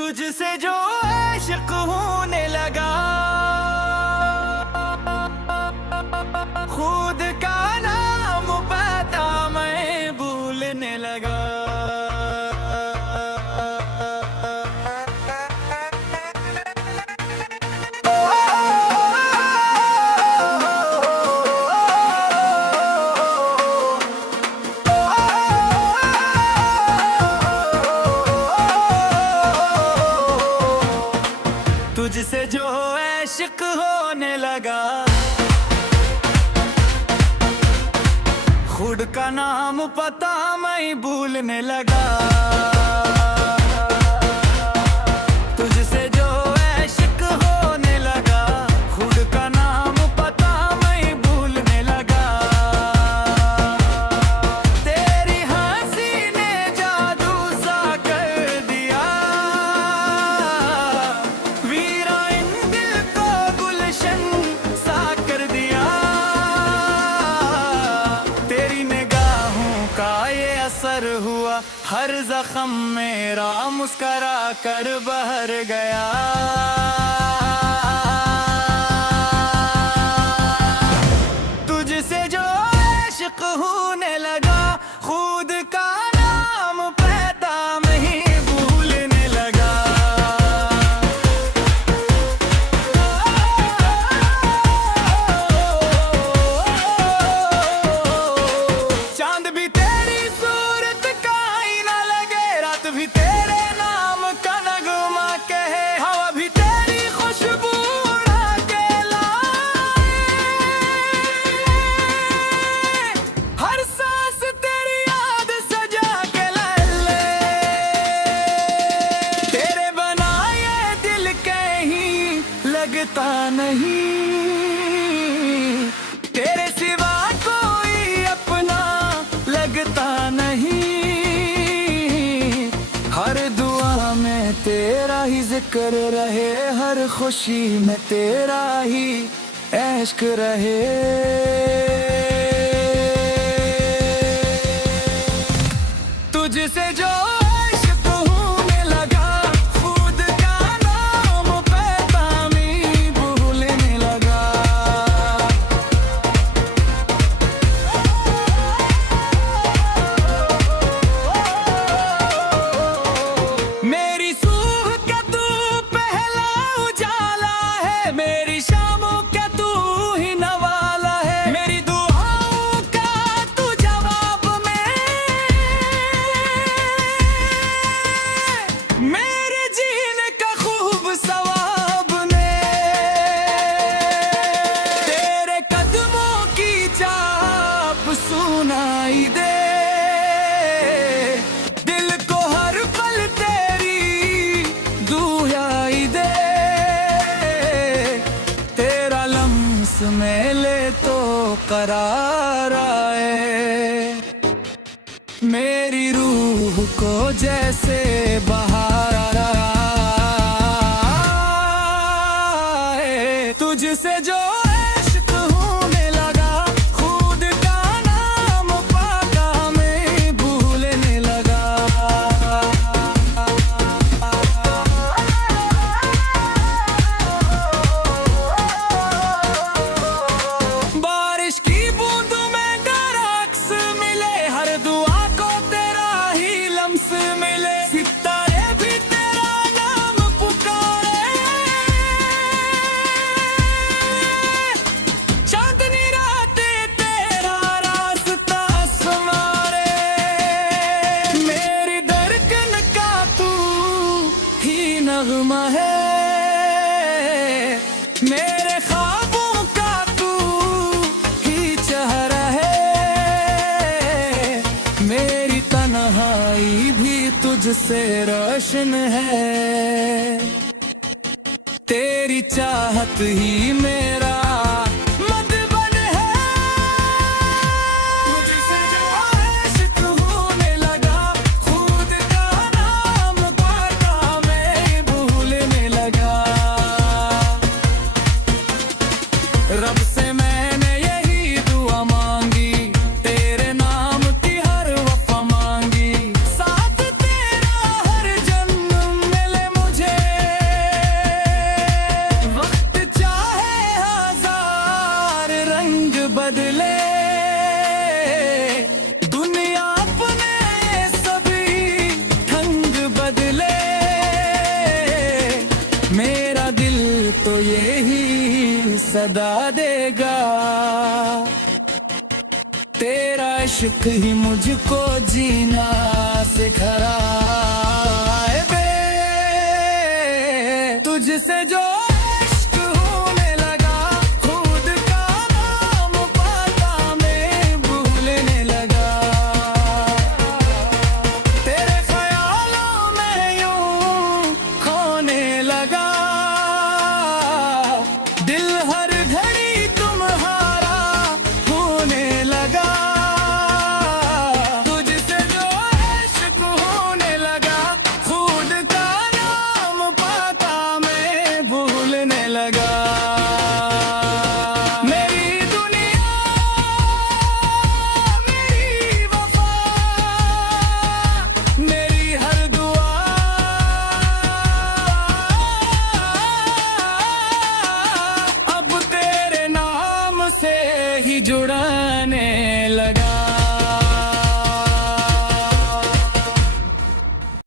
तुझसे जो इश्क होने लगा, खुद का नाम पता मैं भूलने लगा। तुझसे जो इश्क होने लगा, खुद का नाम पता मैं भूलने लगा। तुझसे जो इश्क होने लगा, खुद का नाम पता मैं भूलने लगा। तेरी हंसी ने जादू सा कर दिया, वीरा इन दिल को गुलशन सा कर दिया। तेरी निगाहों का ये असर हुआ, हर जख्म मेरा मुस्करा कर बहर गया। तुझसे जो इश्क होने लगा, खुद का नाम पता नहीं भूलने लगा। चांद भी तेरी सूरत का ही ना लगे, रात भी तेरे नाम का नगमा कहे, हवा भी तेरी खुशबू उड़ा के लाए। हर सांस तेरी याद सजा के ले, तेरे बनाए दिल कहीं लगता नहीं, तेरे सिवा कोई अपना लगता नहीं। हर दुआ में तेरा ही जिक्र रहे, हर खुशी में तेरा ही इश्क रहे। तुझसे जो इश्क होने लगा, खुद का नाम पता नहीं भूलने लगा। मेरी सूह का तू पहला उजाला है, मेरी शामों का तू ही नवाला है, मेरी दुआओं का तू जवाब में, मेरे जीने का खूब सवाब ने। तेरे कदमों की चाप सुनाई दे, दिल को हर पल तेरी दुहाई दे। तेरा लम्स में ले तो करार आए, मेरी रूह को जैसे बहार आए। तुझसे जो इश्क होने लगा, खुद का नाम पता मैं भूलने लगा। बारिश की बूंद में गरक्स मिले, हर दुआ को तेरा ही लम्स मिले, सितारे भी तेरा नाम पुकारे। चांदनी रातें तेरा रास्ता संवारे, मेरी धड़कन का तू ही नगमा है, मेरे ख्वाबों का तू ही चेहरा है। मेरी तन्हाई भी तुझसे रोशन है, तेरी चाहत ही मेरा मधुबन है। तुझसे जो इश्क होने लगा, खुद का नाम पता मैं भूलने लगा। रब से मैंने यही दुआ मांगी, तेरे नाम की हर वफा मांगी, साथ तेरा हर जन्म मिले मुझे। सदा देगा। तेरा इश्क ही मुझको जीना सिखा रहा है बे। तुझसे जो इश्क होने लगा, खुद का नाम पता मैं भूलने लगा। तेरे ख्यालों में यूं खोने लगा, दिल हर घड़ी तुम्हारा होने लगा। तुझसे जो इश्क होने लगा, खुद का नाम पता मैं भूलने लगा। मेरी दुनिया मेरी वफा, मेरी हर दुआ अब तेरे नाम से ही जुड़ने लगा।